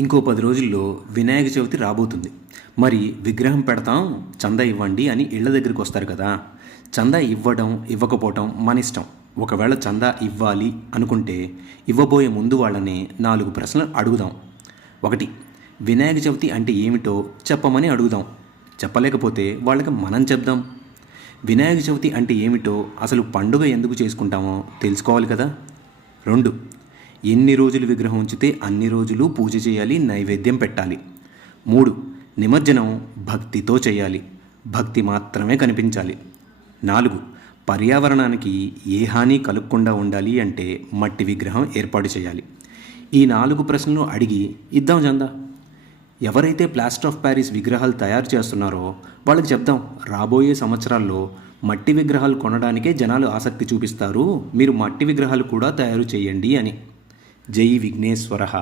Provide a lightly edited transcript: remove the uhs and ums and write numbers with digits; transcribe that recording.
ఇంకో 10 రోజుల్లో వినాయక చవితి రాబోతుంది. మరి విగ్రహం పెడతాం, చందా ఇవ్వండి అని ఇళ్ళ దగ్గరికి వస్తారు కదా! చందా ఇవ్వడం, ఇవ్వకపోవటం మనిష్టం. ఒకవేళ చందా ఇవ్వాలి అనుకుంటే ఇవ్వబోయే ముందు వాళ్ళని 4 ప్రశ్నలు అడుగుదాం. 1. వినాయక చవితి అంటే ఏమిటో చెప్పమని అడుగుదాం. చెప్పలేకపోతే వాళ్ళకి మనం చెప్దాం. వినాయక చవితి అంటే ఏమిటో, అసలు పండుగ ఎందుకు చేసుకుంటామో తెలుసుకోవాలి కదా! 2. ఎన్ని రోజులు విగ్రహం ఉంచితే అన్ని రోజులు పూజ చేయాలి, నైవేద్యం పెట్టాలి. 3. నిమజ్జనం భక్తితో చేయాలి, భక్తి మాత్రమే కనిపించాలి. 4. పర్యావరణానికి ఏ హాని కలగకుండా ఉండాలి అంటే మట్టి విగ్రహం ఏర్పాటు చేయాలి. ఈ 4 ప్రశ్నలు అడిగి ఇద్దాం చందా. ఎవరైతే ప్లాస్టర్ ఆఫ్ ప్యారిస్ విగ్రహాలు తయారు చేస్తున్నారో వాళ్ళకి చెప్దాం, రాబోయే సంవత్సరాల్లో మట్టి విగ్రహాలు కొనడానికే జనాలు ఆసక్తి చూపిస్తారు, మీరు మట్టి విగ్రహాలు కూడా తయారు చేయండి అని. జై విఘ్నేశ్వరః.